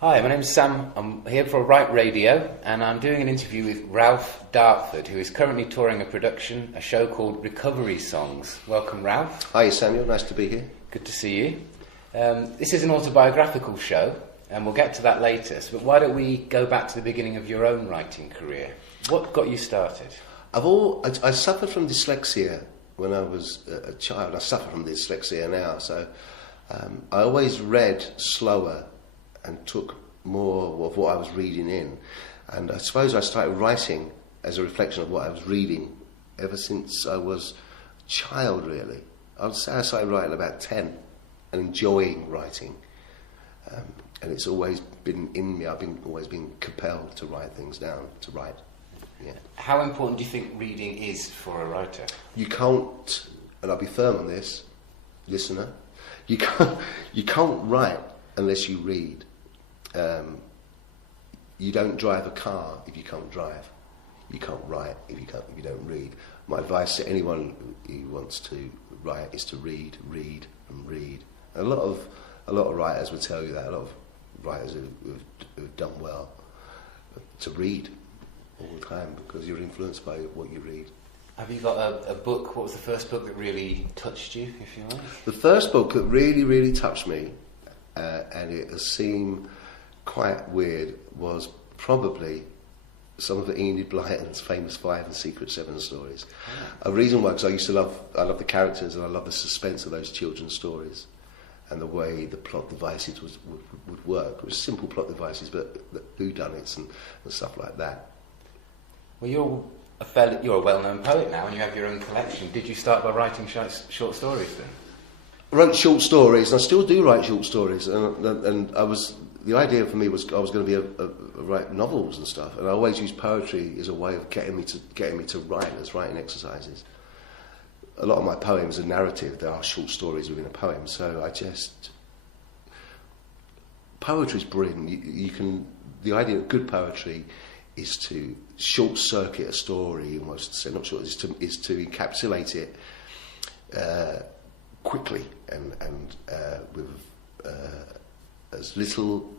Hi, my name's Sam. I'm here for Right Radio, and I'm doing an interview with Ralph Dartford, who is currently touring a show called Recovery Songs. Welcome, Ralph. Hi, Samuel. Nice to be here. Good to see you. This is an autobiographical show, and we'll get to that later. But why don't we go back to the beginning of your own writing career? What got you started? I suffered from dyslexia when I was a child. I suffer from dyslexia now, so I always read slower and took more of what I was reading in. And I suppose I started writing as a reflection of what I was reading ever since I was a child, really. I'd say I started writing about 10 and enjoying writing. And it's always been in me. I've always been compelled to write things down, to write. Yeah. How important do you think reading is for a writer? You can't, and I'll be firm on this, listener, you can't write unless you read. You don't drive a car if you can't drive. You can't write if you don't read. My advice to anyone who wants to write is to read, read, and read. A lot of writers will tell you that. A lot of writers who've done well to read all the time because you're influenced by what you read. Have you got a book? What was the first book that really touched you, if you like? The first book that really, really touched me, and it has seemed quite weird, was probably some of Enid Blyton's famous 5 and Secret 7 stories. A reason why, because I love the characters and I love the suspense of those children's stories and the way the plot devices would work. It was simple plot devices, but whodunits and stuff like that. Well, you're a well-known poet now, and you have your own collection. Did you start by writing short stories then? I wrote short stories, and I still do write short stories. And the idea for me was I was going to be write novels and stuff, and I always use poetry as a way of getting me to write as writing exercises. A lot of my poems are narrative; there are short stories within a poem. So poetry's brilliant. The idea of good poetry is to short circuit a story, almost say not short, is to encapsulate it quickly and with as little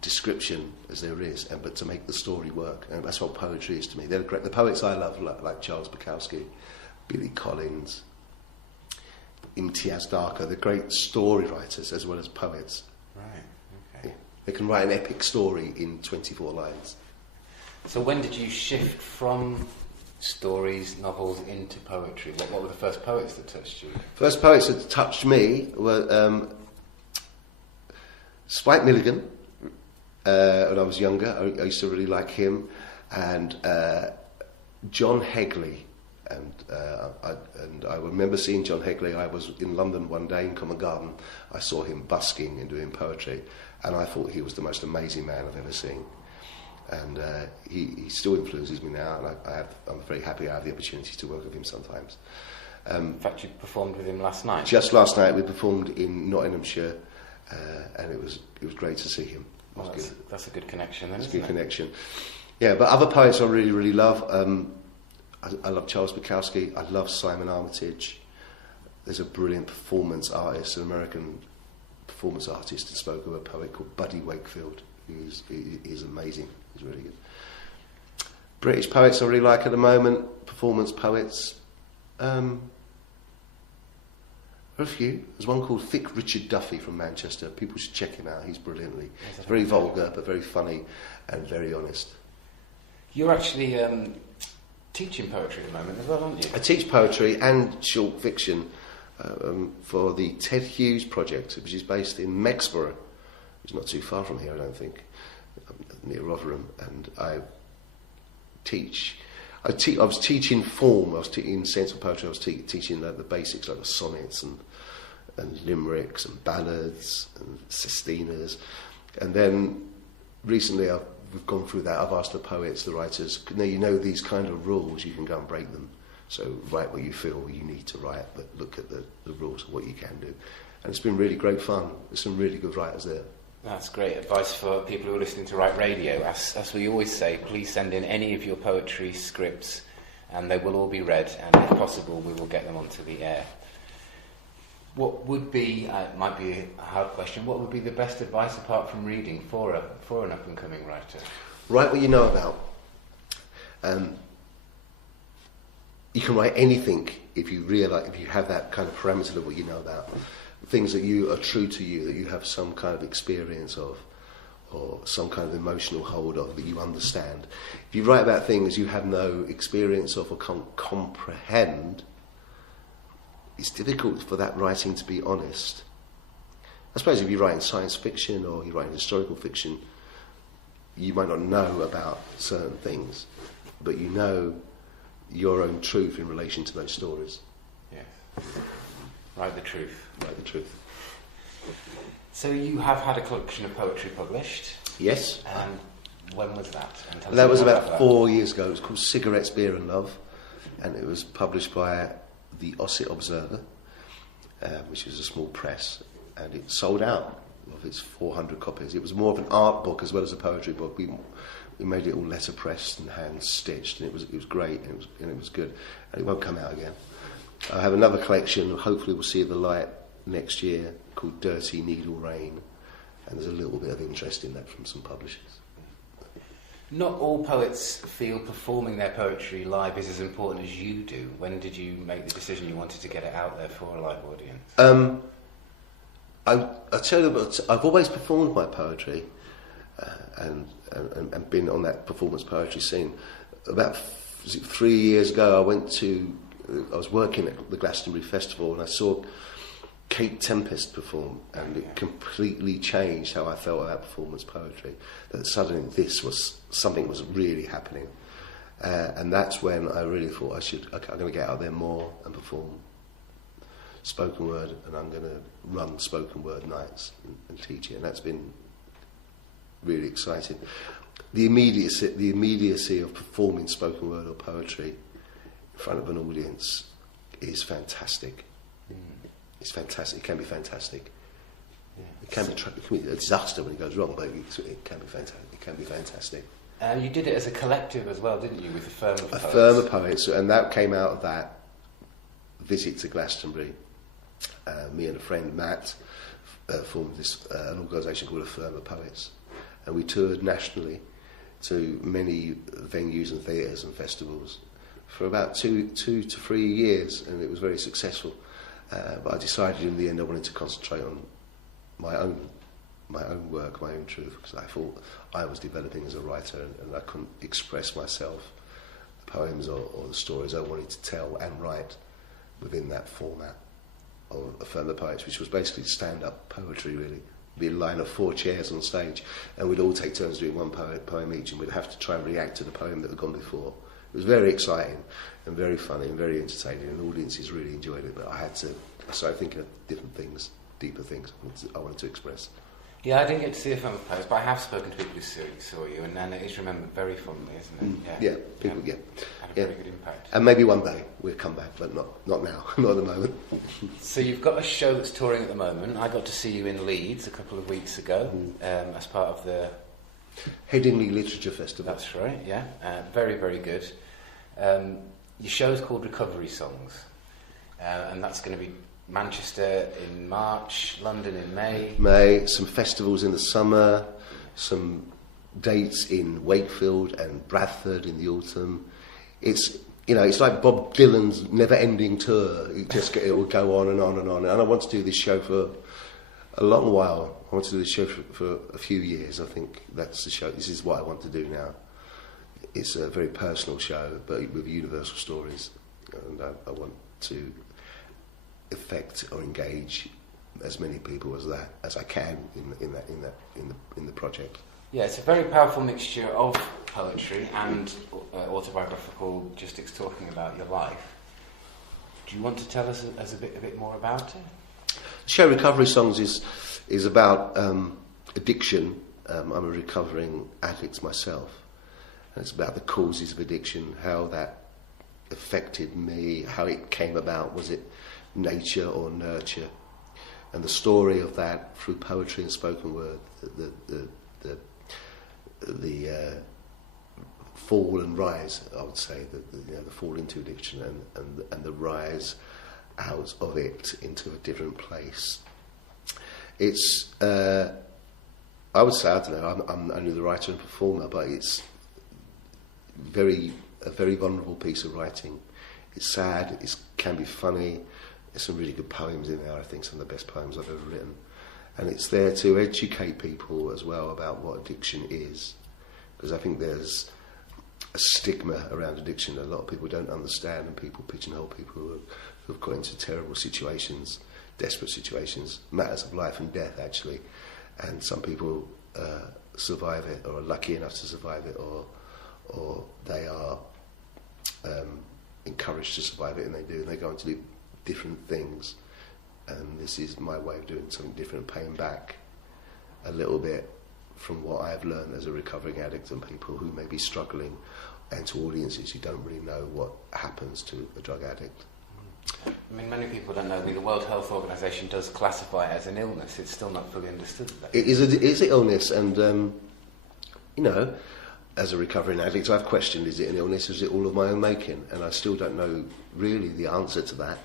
description as there is, but to make the story work. And that's what poetry is to me. They're great. The poets I love, like Charles Bukowski, Billy Collins, Imtiaz Darker, they're great story writers as well as poets. Right, okay. Yeah. They can write an epic story in 24 lines. So when did you shift from stories, novels, into poetry? What were the first poets that touched you? First poets that touched me were Spike Milligan. When I was younger, I used to really like him, and John Hegley. And I remember seeing John Hegley. I was in London one day in Covent Garden. I saw him busking and doing poetry, and I thought he was the most amazing man I've ever seen. And he still influences me now, and I'm very happy I have the opportunity to work with him sometimes. In fact, you performed with him last night. Just last night we performed in Nottinghamshire, and it was great to see him. Well, that's a good connection then, isn't it? It's a good connection. Yeah, but other poets I really, really love. I love Charles Bukowski. I love Simon Armitage. There's a brilliant performance artist, an American performance artist and spoken word poet called Buddy Wakefield. He's amazing. He's really good. British poets I really like at the moment, performance poets. There are a few. There's one called Thick Richard Duffy from Manchester. People should check him out. He's brilliantly. He's very vulgar, but very funny and very honest. You're actually teaching poetry at the moment as well, aren't you? I teach poetry and short fiction for the Ted Hughes project, which is based in Mexborough. It's not too far from here, I don't think, near Rotherham. And I was teaching form. I was in sense of poetry. I was teaching the basics, like the sonnets and limericks and ballads and sestinas. And then recently we've gone through that. I've asked the poets, the writers, now you know these kind of rules, you can go and break them. So write what you feel you need to write, but look at the rules of what you can do. And it's been really great fun. There's some really good writers there. That's great advice for people who are listening to Right Radio. As we always say, please send in any of your poetry scripts and they will all be read, and if possible we will get them onto the air. What would be, might be a hard question, what would be the best advice apart from reading for an up-and-coming writer? Write what you know about. You can write anything if you have that kind of parameter of what you know about. Things that you are true to you, that you have some kind of experience of, or some kind of emotional hold of, that you understand. If you write about things you have no experience of or can't comprehend, it's difficult for that writing to be honest. I suppose if you're writing science fiction or you're writing historical fiction, you might not know about certain things, but you know your own truth in relation to those stories. Yes. Write the truth. Write the truth. So you have had a collection of poetry published. Yes. And when was that? That was about 4 years ago. It was called Cigarettes, Beer and Love, and it was published by the Ossett Observer, which is a small press, and it sold out of its 400 copies. It was more of an art book as well as a poetry book. We made it all letterpressed and hand stitched, and it was great, and it was good, and it won't come out again. I have another collection, hopefully will see the light next year, called Dirty Needle Rain, and there's a little bit of interest in that from some publishers. Not all poets feel performing their poetry live is as important as you do. When did you make the decision you wanted to get it out there for a live audience? I tell you, I've always performed my poetry and been on that performance poetry scene. About 3 years ago, I was working at the Glastonbury Festival, and I saw Kate Tempest perform, and it completely changed how I felt about performance poetry. That suddenly something was really happening, and that's when I really thought I'm going to get out there more and perform spoken word, and I'm going to run spoken word nights and teach it, and that's been really exciting. The immediacy of performing spoken word or poetry in front of an audience is fantastic. It's fantastic. It can be fantastic. Yeah. It can be a disaster when it goes wrong, but it can be fantastic. It can be fantastic. And you did it as a collective as well, didn't you, with a firm of poets? A firm of poets, and that came out of that visit to Glastonbury. Me and a friend, Matt, formed an organisation called A Firm of Poets, and we toured nationally to many venues and theatres and festivals for about 2 to 3 years, and it was very successful. But I decided in the end I wanted to concentrate on my own work, my own truth, because I thought I was developing as a writer, and I couldn't express myself, the poems or the stories I wanted to tell and write within that format of A Firm of Poets, which was basically stand-up poetry, really. Be a line of 4 chairs on stage, and we'd all take turns doing one poem each, and we'd have to try and react to the poem that had gone before. It was very exciting and very funny and very entertaining, and audiences really enjoyed it, but I started thinking of different things, deeper things I wanted to express. Yeah, I didn't get to see A Firm of Poets, but I have spoken to people who saw you, and it is remembered very fondly, isn't it? Yeah, people, yeah. Had a very good impact. And maybe one day we'll come back, but not now, not at the moment. So you've got a show that's touring at the moment. I got to see you in Leeds a couple of weeks ago as part of the Headingley Literature Festival. That's right, yeah. Very, very good. Your show is called Recovery Songs, and that's going to be Manchester in March, London in May. Some festivals in the summer, some dates in Wakefield and Bradford in the autumn. It's like Bob Dylan's never-ending tour. It will go on and on and on. And I want to do this show for a long while. I want to do this show for a few years. I think that's the show. This is what I want to do now. It's a very personal show, but with universal stories, and I want to affect or engage as many people as I can in the project. Yeah, it's a very powerful mixture of poetry and autobiographical justice talking about your life. Do you want to tell us a bit more about it? The show Recovery Songs is about addiction. I'm a recovering addict myself, and it's about the causes of addiction, how that affected me, how it came about. Was it nature or nurture? And the story of that through poetry and spoken word, the fall and rise, I would say, the fall into addiction and the rise out of it into a different place. It's, I would say, I don't know, I'm only the writer and performer, but it's a very vulnerable piece of writing. It's sad, it can be funny, there's some really good poems in there, I think some of the best poems I've ever written. And it's there to educate people as well about what addiction is, because I think there's a stigma around addiction. A lot of people don't understand, and people pigeonhole people who have got into terrible situations, desperate situations, matters of life and death actually. And some people survive it, or are lucky enough to survive it, or they are encouraged to survive it, and they do, and they go on to do different things. And this is my way of doing something different, paying back a little bit from what I've learned as a recovering addict, and people who may be struggling, and to audiences who don't really know what happens to a drug addict. I mean, many people don't know, the World Health Organization does classify it as an illness. It's still not fully understood. It is an illness, and you know, as a recovering addict, I've questioned, is it an illness, is it all of my own making? And I still don't know really the answer to that.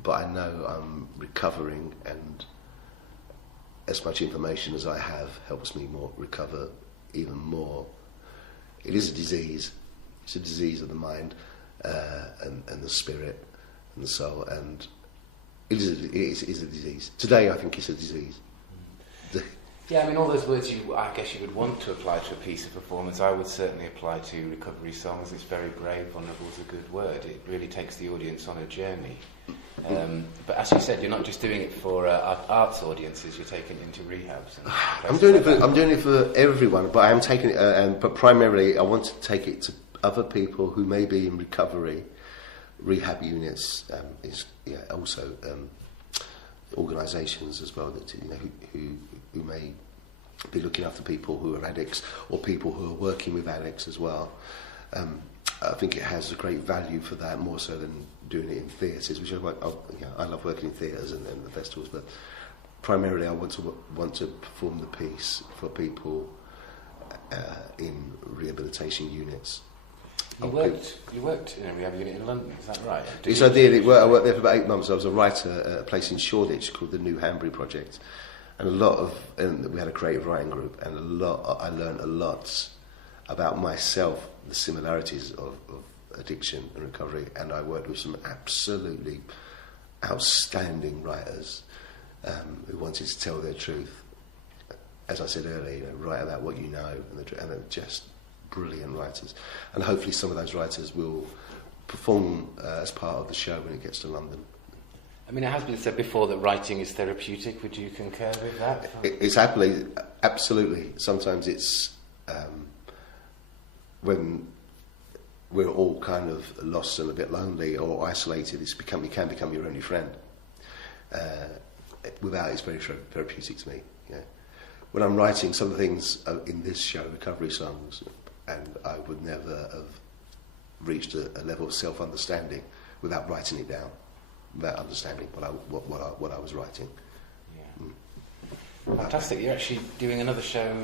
But I know I'm recovering, and as much information as I have helps me recover even more. It is a disease. It's a disease of the mind and the spirit and the soul, and it is a disease. Today I think it's a disease. Yeah, I mean, all those words I guess you would want to apply to a piece of performance, I would certainly apply to recovery songs. It's very brave, vulnerable is a good word. It really takes the audience on a journey. But as you said, you're not just doing it for arts audiences, you're taking it into rehabs. And I'm doing it for everyone, but I am taking it, but primarily I want to take it to other people who may be in recovery. Rehab units also organisations as well that who may be looking after people who are addicts, or people who are working with addicts as well. I think it has a great value for that, more so than doing it in theatres, which I love working in theatres and the festivals, but primarily I want to perform the piece for people in rehabilitation units. You worked in a rehab unit in London, is that right? Yes, I did. I worked there for about 8 months. I was a writer at a place in Shoreditch called the New Hanbury Project, and we had a creative writing group, and I learned a lot about myself, the similarities of addiction and recovery, and I worked with some absolutely outstanding writers who wanted to tell their truth. As I said earlier, write about what you know, and they're just brilliant writers, and hopefully some of those writers will perform as part of the show when it gets to London. I mean, it has been said before that writing is therapeutic. Would you concur with that? It's absolutely. Sometimes it's when we're all kind of lost and a bit lonely or isolated, it can become your only friend. Without, it's very therapeutic to me. Yeah. When I'm writing some of the things in this show, recovery songs, and I would never have reached a level of self-understanding without writing it down, without understanding what I was writing. Yeah. Fantastic. You're actually doing another show.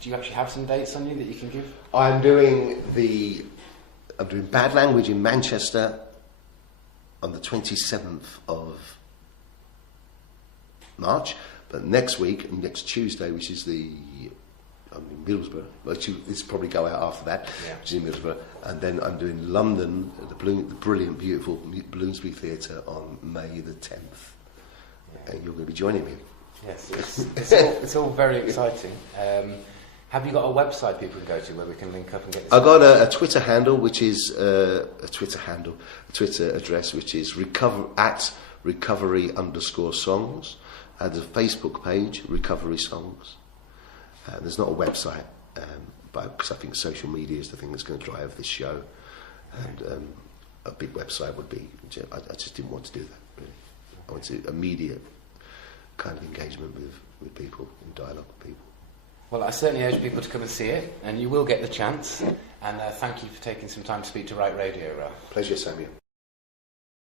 Do you actually have some dates on you that you can give? I'm doing Bad Language in Manchester on the 27th of March, but next Tuesday, which is Middlesbrough, it's probably go out after that, which is in Middlesbrough, and then I'm doing London at the brilliant, beautiful Bloomsbury Theatre on May the 10th, and you're going to be joining me. Yes, it's all very exciting. Have you got a website people can go to where we can link up and get this? I've got a Twitter handle, which is a Twitter address, which is recovery_songs. There's a Facebook page, Recovery Songs. There's not a website, because I think social media is the thing that's going to drive this show, and a big website would be. I just didn't want to do that. Really, I wanted immediate kind of engagement with people, and dialogue with people. Well, I certainly urge people to come and see it, and you will get the chance. And thank you for taking some time to speak to Right Radio, Ralph. Pleasure, Samuel.